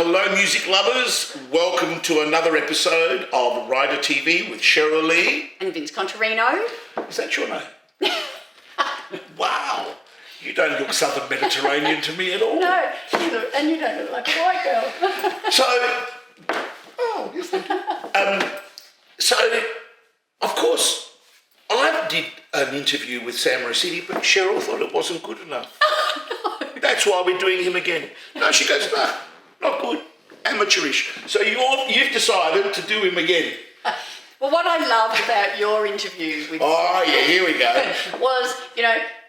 Hello, music lovers. Welcome to another episode of Rider TV with Cheryl Lee. And Vince Contarino. Is that your name? Wow. You don't look Southern Mediterranean to me at all. No, and you don't look like a white girl. Yes, thank you. So, of course, I did an interview with Sam Raciti, but Cheryl thought it wasn't good enough. No. That's why we're doing him again. No, she goes, no, not good, amateurish. So you've decided to do him again. Well, what I loved about your interview with Here we go. was,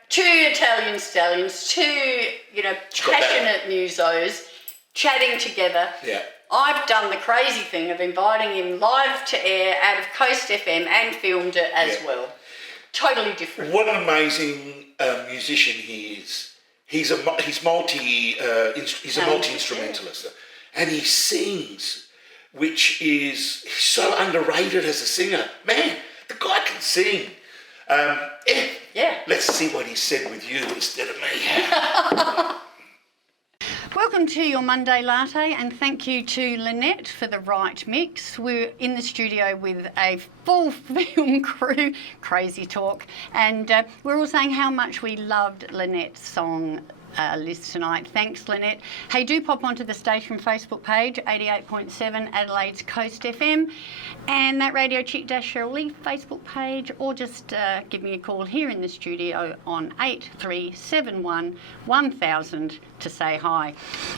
two Italian stallions, two, passionate musos chatting together. Yeah. I've done the crazy thing of inviting him live to air out of CoastFM and filmed it as well. Totally different. What an amazing musician he is. He's a multi-instrumentalist, and he sings, which is so underrated as a singer. Man, the guy can sing. Let's see what he said with you instead of me. Welcome to your Monday Latte, and thank you to Lynette for the right mix. We're in the studio with a full film crew, crazy talk, and we're all saying how much we loved Lynette's song list tonight. Thanks, Lynette. Hey, do pop onto the station Facebook page, 88.7 Adelaide's Coast FM, and that Radio Chick Cheryl Lee Facebook page, or just give me a call here in the studio on 8371 1000 to say hi.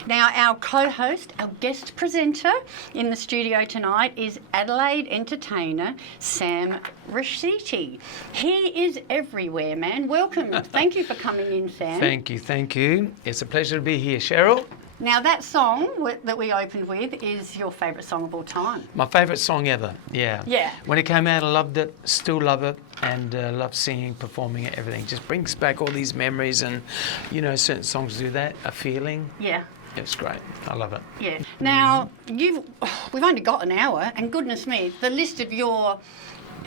Now, our co-host, our guest presenter in the studio tonight is Adelaide entertainer Sam Raciti. He is everywhere, man. Welcome. Thank you for coming in, Sam. Thank you. It's a pleasure to be here, Cheryl. Now, that song that we opened with is your favourite song of all time. My favourite song ever, yeah. When it came out, I loved it, still love it, and love singing, performing it, everything. Just brings back all these memories, and, certain songs do that, a feeling. Yeah. It's great. I love it. Yeah. Now, we've only got an hour, and goodness me, the list of your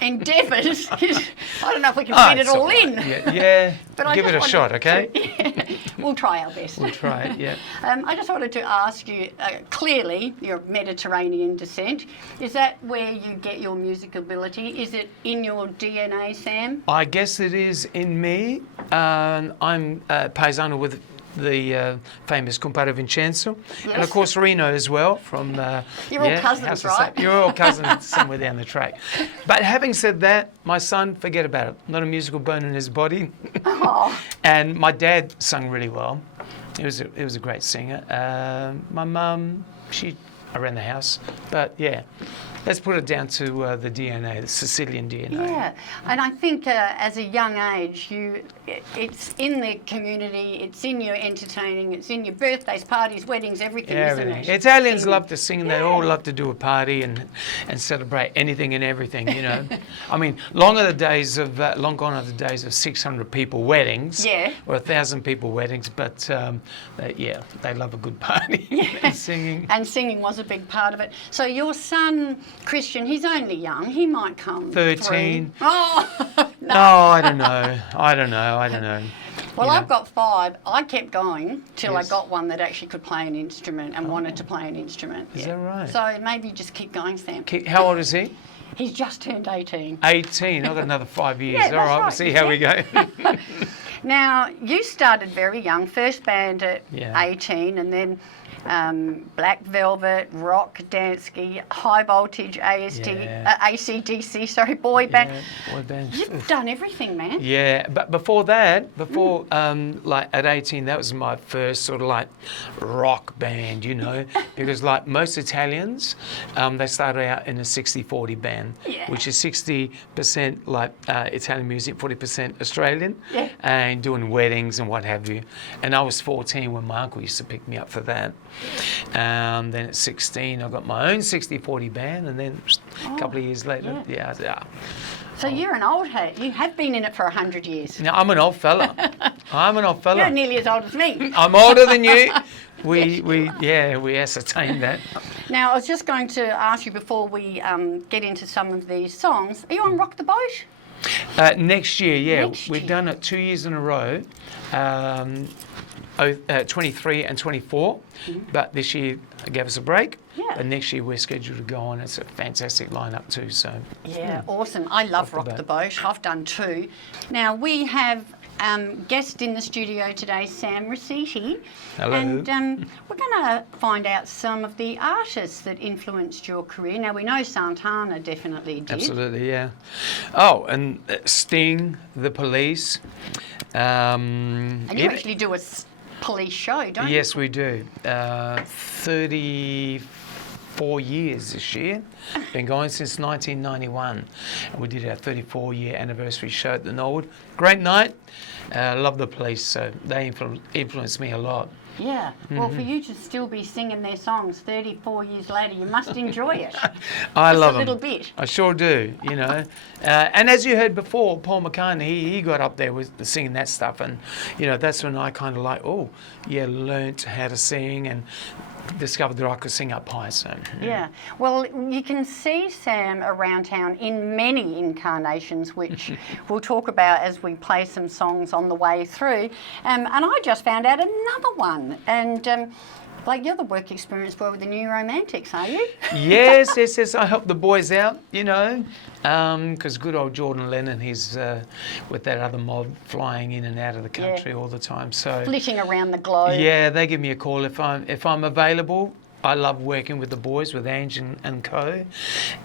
endeavours is, I don't know if we can fit it all in. Yeah. But give it a shot, okay? We'll try our best. We'll try it, yeah. I just wanted to ask you, clearly, you're Mediterranean descent. Is that where you get your music ability? Is it in your DNA, Sam? I guess it is in me. I'm paesano with the famous Compare Vincenzo, and of course Reno as well from you're all cousins, right? You're all cousins somewhere down the track. But having said that, my son, forget about it, not a musical bone in his body. And my dad sung really well. He was a great singer. My mum, she around the house, but let's put it down to the DNA, the Sicilian DNA. Yeah, and I think as a young age, it's in the community, it's in your entertaining, it's in your birthdays, parties, weddings, everything, isn't it? Italians love to sing, they all love to do a party and celebrate anything and everything, I mean, long gone are the days of 600 people weddings, or 1,000 people weddings, but they love a good party and singing. And singing was a big part of it. So your son, Christian, he's only young. He might come 13. through. Oh, no. I don't know. Well, I've got 5. I kept going till I got one that actually could play an instrument and wanted to play an instrument. Is that right? So maybe just keep going, Sam. How old is he? He's just turned 18. 18. I've got another 5 years. Yeah, all right, we'll see how we go. Now, you started very young, first band at 18, and then Black Velvet, Rock, Dansky, High Voltage, ACDC, boy band. Yeah, boy band. You've done everything, man. Yeah, but before that, at 18, that was my first sort of rock band, because most Italians, they started out in a 60-40 band, which is 60% Italian music, 40% Australian, and doing weddings and what have you. And I was 14 when my uncle used to pick me up for that. Then at 16, I got my own 60-40 band, and then a couple of years later, So you're an old hat. You have been in it for 100 years. No, I'm an old fella. You're nearly as old as me. I'm older than you. We ascertained that. Now, I was just going to ask you before we get into some of these songs. Are you on Rock the Boat? Next year, Next We've year. done it 2 years in a row. 23 and 24, but this year gave us a break. Yeah. But next year we're scheduled to go on. It's a fantastic lineup too. So Yeah, awesome. I love Rock the Boat. I've done 2. Now, we have guest in the studio today, Sam Raciti. Hello. And we're going to find out some of the artists that influenced your career. Now, we know Santana definitely did. Absolutely, yeah. Oh, and Sting, The Police. And you actually do a police show, don't you? Yes, we do. 34 years this year. Been going since 1991. And we did our 34-year anniversary show at the Norwood. Great night. Love The Police, so they influenced me a lot. Yeah. Well, for you to still be singing their songs 34 years later, you must enjoy it. I Just love a little them. bit. I sure do, you know. And as you heard before, Paul McCartney, he got up there with singing that stuff, and you know that's when I kind of learnt how to sing and discovered that I could sing up high. So Yeah. Well, you can see Sam around town in many incarnations, which we'll talk about as we play some songs on the way through. And I just found out another one. And you're the work experience boy with the New Romantics, are you? Yes. I help the boys out, you know, because good old Jordan Lennon, he's with that other mob flying in and out of the country all the time. So Flitting around the globe. yeah, they give me a call if I'm available. I love working with the boys, with Ange and co.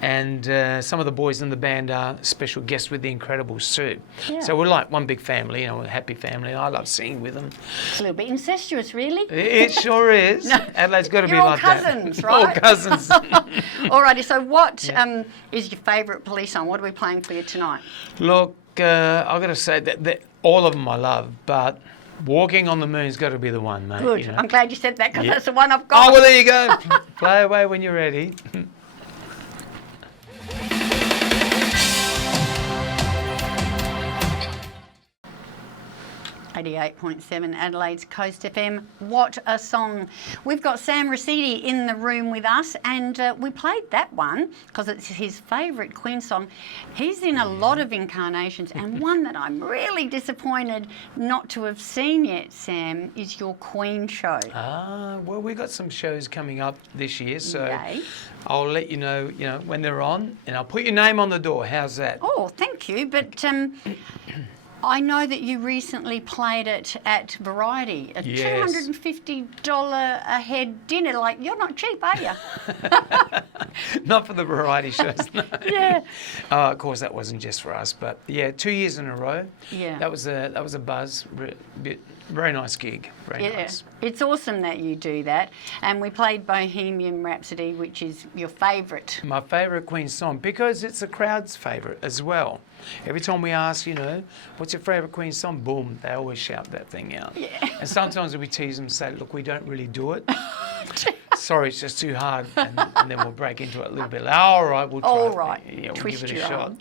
And some of the boys in the band are special guests with the Incredibles too. Yeah. So we're like one big family, you know, a happy family. I love singing with them. It's a little bit incestuous, really. It sure is. Adelaide's got to be You're all like cousins, that. right? All cousins. Alrighty, so what is your favourite police song? What are we playing for you tonight? Look, I've got to say that all of them I love, but Walking on the Moon's got to be the one, mate. Good. You know? I'm glad you said that because Yeah. that's the one I've got. Oh, well, there you go. Play away when you're ready. 88.7 Adelaide's Coast FM. What a song. We've got Sam Raciti in the room with us, and we played that one because it's his favourite Queen song. He's in a lot of incarnations, and one that I'm really disappointed not to have seen yet, Sam, is your Queen show. Well, we've got some shows coming up this year, so Yay. I'll let you know, when they're on, and I'll put your name on the door. How's that? Oh, thank you, but I know that you recently played it at Variety, a Yes. $250 a head dinner. Like, you're not cheap, are you? Not for the variety shows, no. Yeah. Of course, that wasn't just for us, but yeah, 2 years in a row. Yeah. That was a buzz. Very nice gig. Very Yeah, nice. it's awesome that you do that. And we played Bohemian Rhapsody, which is your favourite. My favourite Queen song, because it's the crowd's favourite as well. Every time we ask, what's your favourite Queen song? Boom, they always shout that thing out. Yeah. And sometimes we tease them and say, look, we don't really do it. Sorry, it's just too hard. And then we'll break into it a little bit. All right, we'll try. All right, Yeah, we'll twist give it a your shot. arm.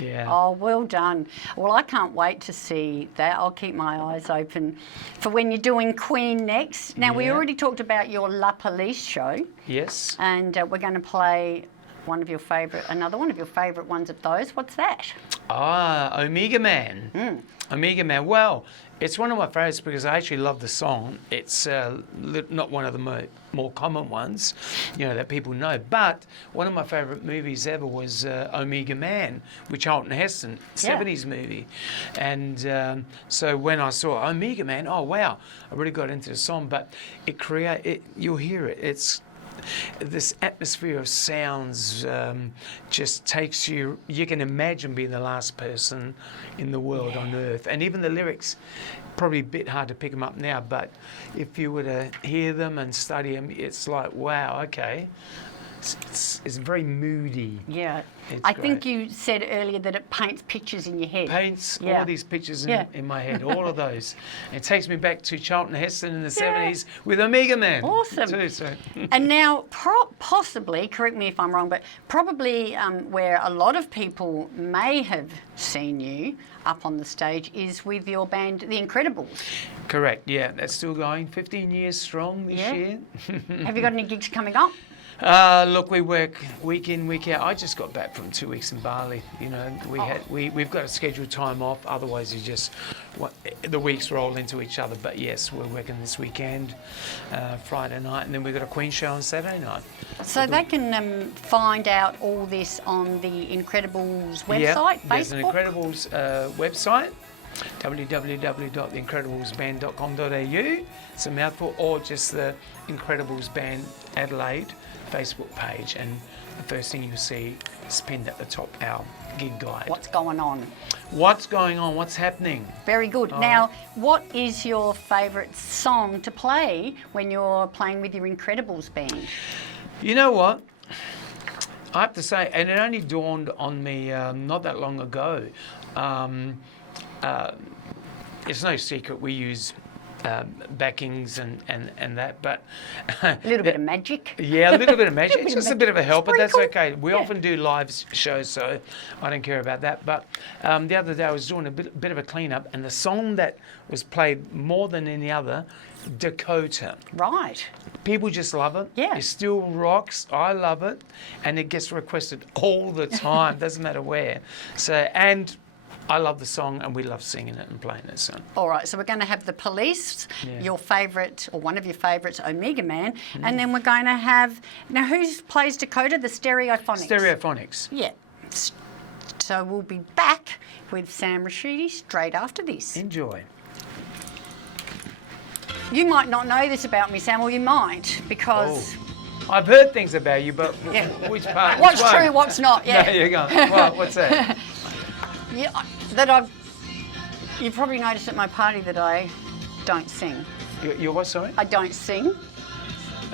Yeah. Oh, well done. Well, I can't wait to see that. I'll keep my eyes open for when you're doing Queen next. Now, we Yeah. already talked about your La Police show, Yes. and we're going to play another one of your favourite ones of those. What's that? Omega Man. Omega Man. Well, it's one of my favourites because I actually love the song. It's not one of the more common ones, that people know. But one of my favourite movies ever was Omega Man with Charlton Heston, 70s movie. And so when I saw Omega Man, oh wow, I really got into the song. But you'll hear it. It's this atmosphere of sounds just takes you. You can imagine being the last person in the world on earth, and even the lyrics, probably a bit hard to pick them up now. But if you were to hear them and study them, it's like, wow, okay. It's very moody. Yeah. It's I think great. you said earlier that it paints pictures in your head. Paints Yeah. all these pictures Yeah. in my head, all of those. It takes me back to Charlton Heston in the 70s with Omega Man. Awesome. Too, so. And now, possibly, correct me if I'm wrong, but probably where a lot of people may have seen you up on the stage is with your band, The Incredibles. Correct, yeah. That's still going, 15 years strong this Yeah. year. Have you got any gigs coming up? Look, we work week in, week out. I just got back from 2 weeks in Bali. You know, we've got a scheduled time off. Otherwise, the weeks roll into each other. But yes, we're working this weekend, Friday night, and then we've got a Queen show on Saturday night. So they can find out all this on the Incredibles website, Yeah, Facebook? there's an Incredibles website, www.theincrediblesband.com.au. It's a mouthful, or just the Incredibles Band Adelaide Facebook page, and the first thing you'll see is pinned at the top our gig guide. What's going on? What's going on? What's happening? Very good. Now, what is your favourite song to play when you're playing with your Incredibles band? You know what? I have to say, and it only dawned on me not that long ago. It's no secret we use backings and that, but A little bit of magic. yeah, a little bit of magic. It's just a bit of a help, but that's Sprinkle. okay. We often do live shows, so I don't care about that. But the other day I was doing a bit of a clean-up, and the song that was played more than any other, Dakota. Right. People just love it. Yeah. It still rocks. I love it. And it gets requested all the time. Doesn't matter where. So, and I love the song, and we love singing it and playing it. So. All right, so we're going to have The Police, Yeah. your favourite, or one of your favourites, Omega Man, and then we're going to have, now who plays Dakota? The Stereophonics. Stereophonics. Yeah. So we'll be back with Sam Raciti straight after this. Enjoy. You might not know this about me, Sam, or you might, because I've heard things about you, but Yeah. which part? what's which one? true, what's not, yeah. There you go. Well, what's that? Yeah, you've probably noticed at my party that I don't sing. You're what, sorry? I don't sing.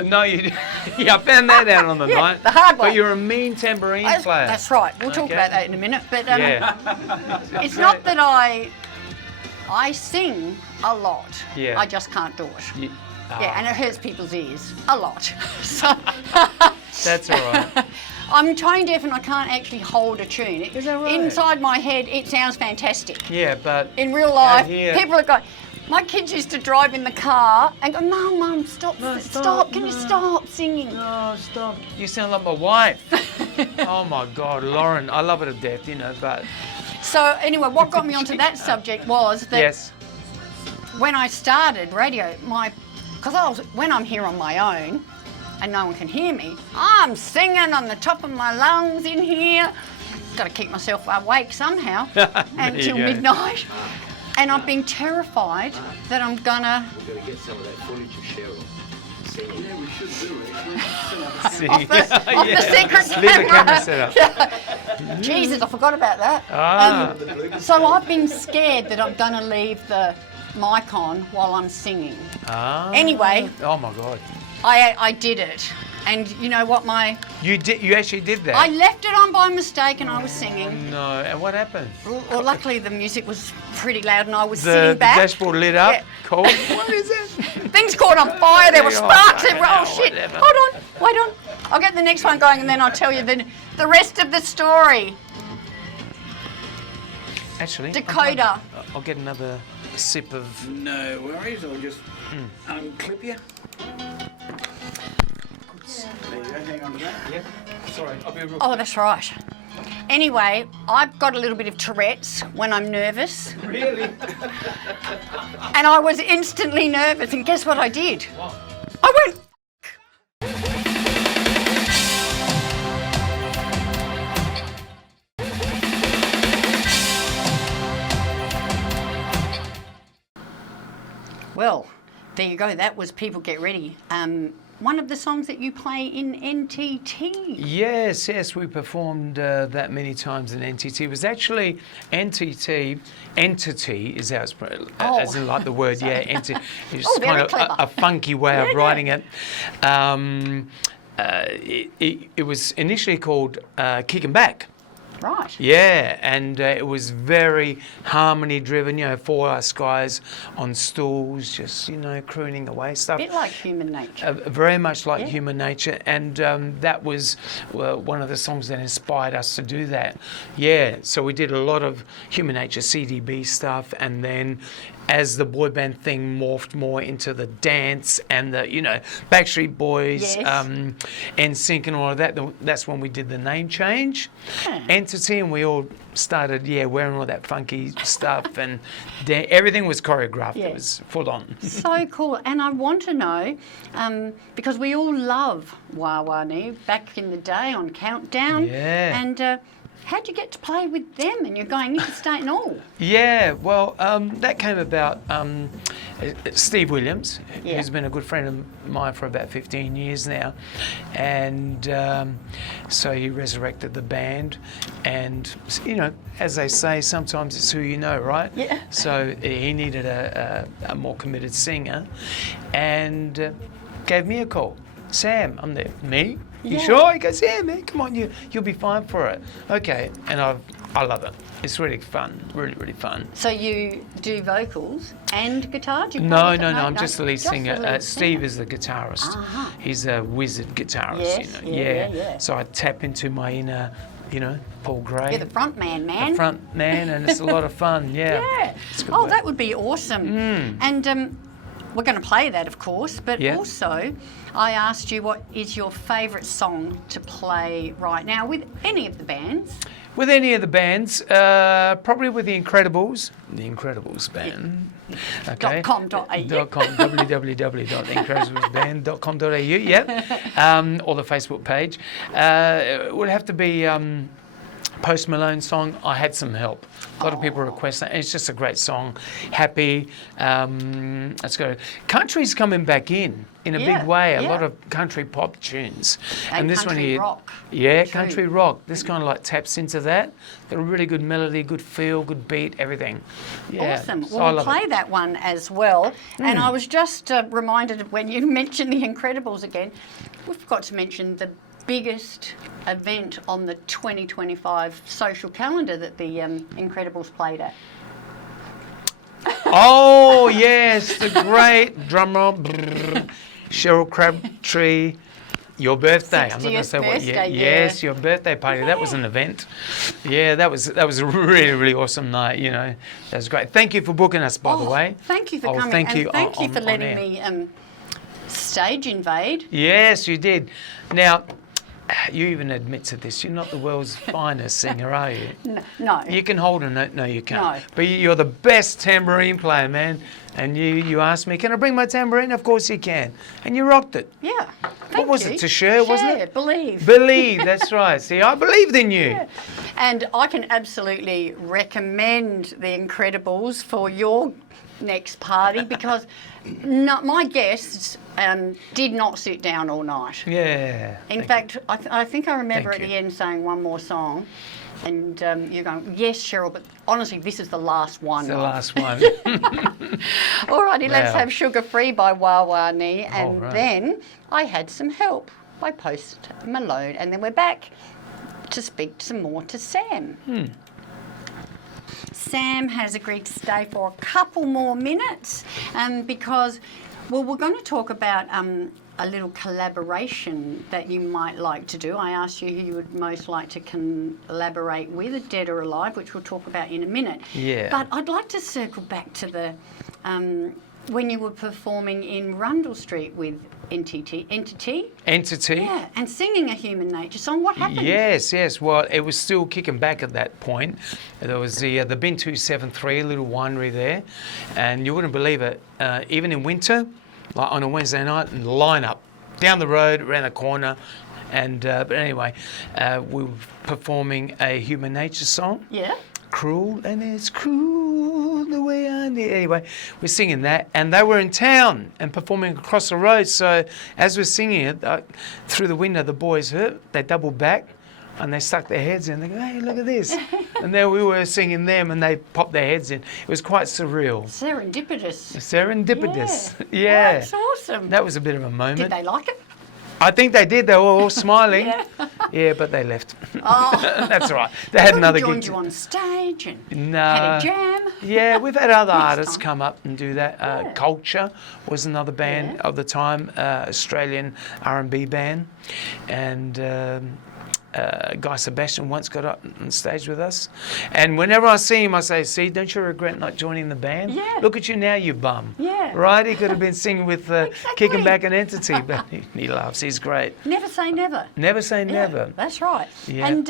No, you. Yeah, I found that out on the Yeah, night. the hard way. But you're a mean tambourine player. That's right. We'll talk Okay. about that in a minute. But Yeah. it's not that I sing a lot. Yeah. I just can't do it. You- Yeah, and it hurts people's ears a lot. So That's all right. I'm tone deaf and I can't actually hold a tune. Is that right? Inside my head, it sounds fantastic. Yeah, but In real life, here- people are going. My kids used to drive in the car and go, Mum, stop, No, stop, can you no. stop singing? No, stop. You sound like my wife. Oh my God, Lauren, I love her to death, you know, but So anyway, what got me onto that subject was that yes. when I started radio, when I'm here on my own and no one can hear me, I'm singing on the top of my lungs in here. Got to keep myself awake somehow until go. midnight. And I've been terrified that I'm gonna We're going to get some of that footage of Cheryl singing. Yeah, we should do it. See. off the secret Leave the camera camera. set up. Jesus, I forgot about that. Ah. So I've been scared that I'm gonna leave the mic on while I'm singing. Ah. Anyway. Oh my God. I did it. And you know what You actually did that? I left it on by mistake and I was singing. No, and what happened? Well, luckily the music was pretty loud and I was The sitting back. dashboard lit up. Yeah. Cool. What is it? Things caught on fire, there were Oh, sparks fucking everywhere. Oh hell, shit, whatever. hold on, wait on. I'll get the next one going and then I'll tell you the rest of the story. Actually, Dakota. I'll get another sip of. No worries, I'll just unclip you. There you go, hang on to that. Yeah. Sorry, I'll be real. Oh, that's right. Anyway, I've got a little bit of Tourette's when I'm nervous. Really? And I was instantly nervous and guess what I did? What? I went. Well, there you go. That was People Get Ready. One of the songs that you play in NTT. Yes, we performed that many times in NTT. It was actually NTT, entity is how it's pronounced, as in like the word, yeah, entity. It's Oh, very kind of clever. a funky way Yeah, of writing it. It was initially called Kicking Back. Right. Yeah, and it was very harmony driven, 4 us guys on stools, just, crooning away stuff. A bit like Human Nature. Very much like Yeah. Human Nature, and that was one of the songs that inspired us to do that. Yeah, so we did a lot of Human Nature CDB stuff, and then as the boy band thing morphed more into the dance and the, Backstreet Boys, Yes. NSYNC and all of that, that's when we did the name change. Yeah. Entity, and we all started, wearing all that funky stuff, and everything was choreographed. Yeah. It was full on. So cool. And I want to know, because we all love Wawani back in the day on Countdown. Yeah. And how'd you get to play with them? And you're going interstate and all. Yeah, well, that came about. Steve Williams, Yeah. who's been a good friend of mine for about 15 years now, and so he resurrected the band. And as they say, sometimes it's who you know, right? Yeah. So he needed a more committed singer, and gave me a call. Sam, I'm there. Me? You Yeah. sure? He goes, yeah, man, come on, you'll be fine for it. Okay, and I love it. It's really fun, really, really fun. So you do vocals and guitar? Do you No, play no, it? no, I'm just the lead singer. the lead Steve singer. is the guitarist. Uh-huh. He's a wizard guitarist, Yes, yeah. So I tap into my inner, Paul Gray. You're the front man, man. The front man, and it's a lot of fun, yeah. Yeah. It's a good Oh, work. that would be awesome. And we're going to play that, of course, but Yeah. also I asked you what is your favourite song to play right now with any of the bands. With any of the bands, probably with the Incredibles band. Okay. .com.au. www.incrediblesband.com.au, yep. Or the Facebook page. It would have to be Post Malone song, I Had Some Help. A lot of people request that. It's just a great song. Happy. Let's go. Country's coming back in a Yeah, big way. A yeah. lot of country pop tunes. And this one country here, rock, yeah, too. country rock. This kind of like taps into that. Got a really good melody, good feel, good beat, everything. Yeah. Awesome. So I Well, we'll love play it. that one as well. And I was just reminded of when you mentioned the Incredibles again, we've got to mention the biggest event on the 2025 social calendar that the Incredibles played at. Oh yes, the great drummer Cheryl Crabtree. Your birthday. I'm not going to 60th say what. birthday, yeah. Yes, your birthday party. That was an event. Yeah, that was a really, really awesome night. That was great. Thank you for booking us, by the way. Thank you for Oh, coming. thank and you thank you on- for on letting air. me stage invade. Yes, you did. Now, you even admit to this. You're not the world's finest singer, are you? No. You can hold a note. No, you can't. No. But you're the best tambourine player, man. And you asked me, can I bring my tambourine? Of course you can. And you rocked it. Yeah. What Thank was you. it? To share, wasn't it? Believe. Believe, that's right. See, I believed in you. Yeah. And I can absolutely recommend The Incredibles for your next party because my guests did not sit down all night. Yeah. In fact, I think I remember Thank at you. the end saying one more song and you're going, yes, Cheryl, but honestly, this is the last one. The last one. Alrighty, let's Wow. have Sugar Free by Wawani and Alright. then I Had Some Help by Post Malone. And then we're back to speak some more to Sam. Sam has agreed to stay for a couple more minutes because, well, we're going to talk about a little collaboration that you might like to do. I asked you who you would most like to collaborate with, Dead or Alive, which we'll talk about in a minute. Yeah. But I'd like to circle back to the when you were performing in Rundle Street with Entity. Entity. Yeah, and singing a Human Nature song. What happened? Yes. Well, it was still kicking back at that point. There was the Bin 273, a little winery there, and you wouldn't believe it. Even in winter, like on a Wednesday night, and line up down the road, around the corner, and but anyway, we were performing a Human Nature song. Yeah. Cruel, and it's cruel the way I need. Anyway, we're singing that, and they were in town and performing across the road. So as we're singing it, through the window, the boys heard. They doubled back, and they stuck their heads in. They go, "Hey, look at this!" And there we were singing them, and they popped their heads in. It was quite surreal, Serendipitous. serendipitous. Yeah. Yeah, That's awesome. that was a bit of a moment. Did they like it? I think they did. They were all smiling. Yeah, but they left. Oh. That's all right. They had another joined gig. you on stage and No. had a jam. Yeah, we've had other Next artists time. come up and do that. Yeah. Culture was another band Yeah. of the time, Australian R&B band, and Guy Sebastian once got up on stage with us, and whenever I see him, I say, "See, don't you regret not joining the band? Yeah. Look at you now, you bum." Yeah. Right? He could have been singing with Kicking Back an Entity, but he laughs. He's great. Never say never. Never say Yeah, never. that's right. Yeah. And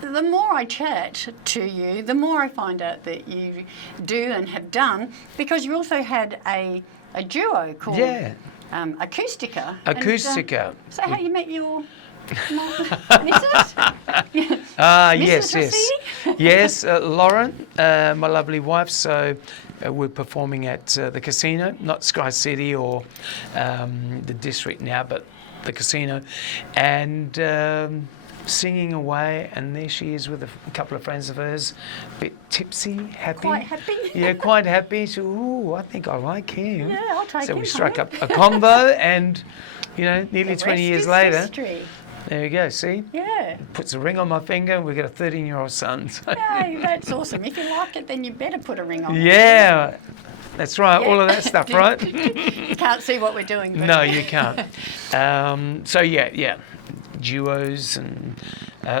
the more I chat to you, the more I find out that you do and have done, because you also had a duo called Acoustica. Acoustica. And, so how you met your Mrs.? Yes. Raciti? Yes, Lauren, my lovely wife. So we're performing at the casino, not Sky City or the district now, but the casino, and singing away. And there she is with a couple of friends of hers, a bit tipsy, happy. Quite happy? Yeah, quite happy. So, ooh, I think I like him. Yeah, I'll take So him we struck home. up a combo, and nearly The 20 rest years is later. history. There you go, see? Yeah. Puts a ring on my finger, and we've got a 13-year-old son. So. Hey, that's awesome. If you like it, then you better put a ring on it. Yeah, that's right, all of that stuff, right? You can't see what we're doing. But No, you can't. So, yeah, duos and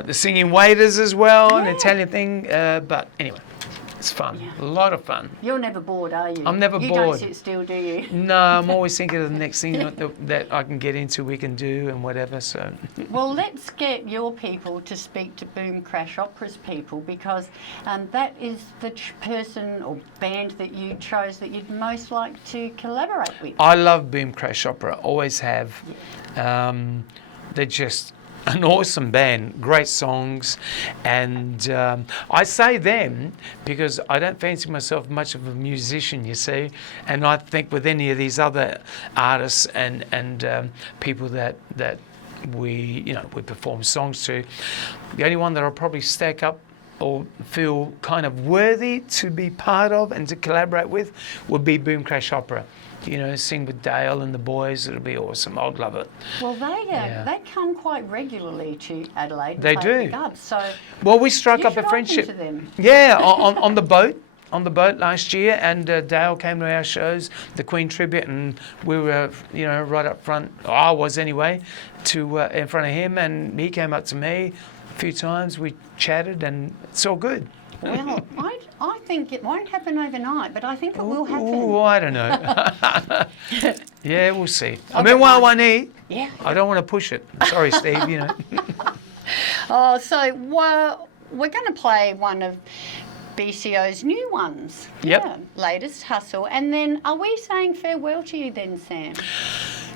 the singing waiters as well, an Yeah. Italian thing. But anyway, it's fun, a lot of fun. You're never bored, are you? I'm never you bored. You don't sit still, do you? No, I'm always thinking of the next thing that I can get into, we can do and whatever, so. Well, let's get your people to speak to Boom Crash Opera's people, because that is the person or band that you chose that you'd most like to collaborate with. I love Boom Crash Opera, always have. They're just an awesome band, great songs, and I say them because I don't fancy myself much of a musician, you see, and I think with any of these other artists and people that we perform songs to, the only one that I'll probably stack up or feel kind of worthy to be part of and to collaborate with would be Boom Crash Opera. Sing with Dale and the boys, it'll be awesome. I'd love it. Well, they come quite regularly to Adelaide. They play do. big ups, so Well, we struck you up should a friendship. open to them. Yeah, on the boat. On the boat last year, and Dale came to our shows, the Queen tribute, and we were, right up front. I was anyway, in front of him, and he came up to me a few times. We chatted, and it's all good. Well, I think it won't happen overnight, but I think it will happen. Ooh, I don't know. Yeah, we'll see. I mean, one eat. Yeah. I don't want to push it. Sorry, Steve. Oh, so we're going to play one of BCO's new ones. Yep. Yeah, latest hustle. And then are we saying farewell to you then, Sam?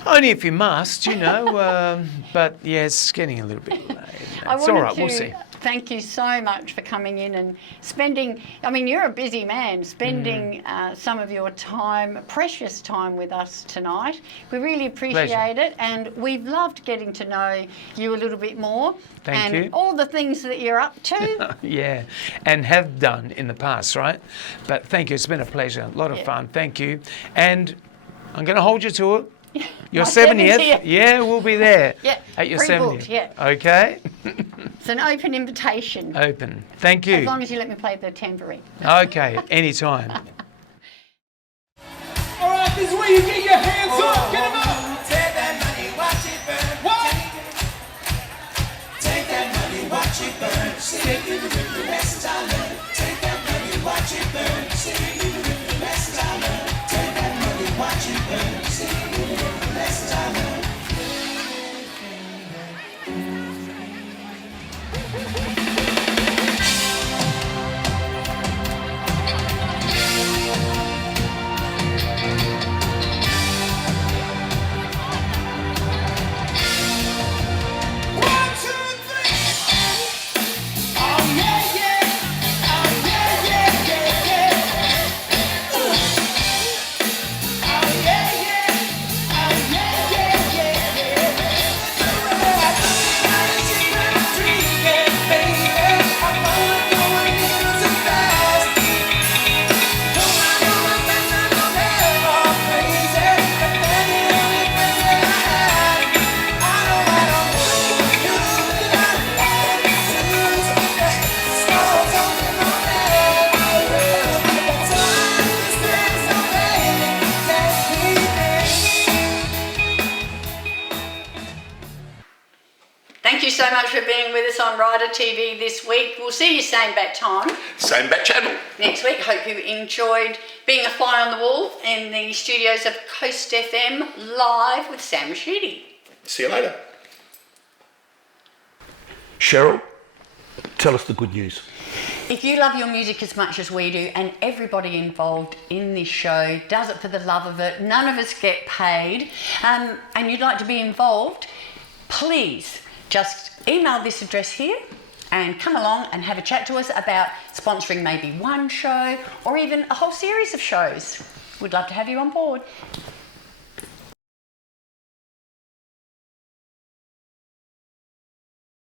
Only if you must, but yeah, it's getting a little bit late. It's all right, we'll see. Thank you so much for coming in and spending, you're a busy man, spending some of your time, precious time with us tonight. We really appreciate it, and we've loved getting to know you a little bit more. Thank you. And all the things that you're up to. Yeah, and have done in the past, right? But thank you, it's been a pleasure, a lot of fun, thank you. And I'm going to hold you to it. Your My 70th? 70th. Yeah, we'll be there. Yeah, At your pre-booked, 70th. yeah. Okay? It's an open invitation. Open. Thank you. As long as you let me play the tambourine. Okay, anytime. All right, this is where you get your hands up. Get them up. Take that money, watch it burn. What? Take that money, watch it burn. Stick it with the rest I learned. Take that money, watch it burn. Stick it with the rest I learned. Take that money, watch it burn. Stick it with the rest I learned. Thank you so much for being with us on Rider TV this week. We'll see you same bat time Same bat channel. next week. Hope you enjoyed being a fly on the wall in the studios of CoastFM live with Sam Raciti. See you later. Cheryl, tell us the good news. If you love your music as much as we do, and everybody involved in this show does it for the love of it, none of us get paid, and you'd like to be involved, please just email this address here and come along and have a chat to us about sponsoring maybe one show or even a whole series of shows. We'd love to have you on board.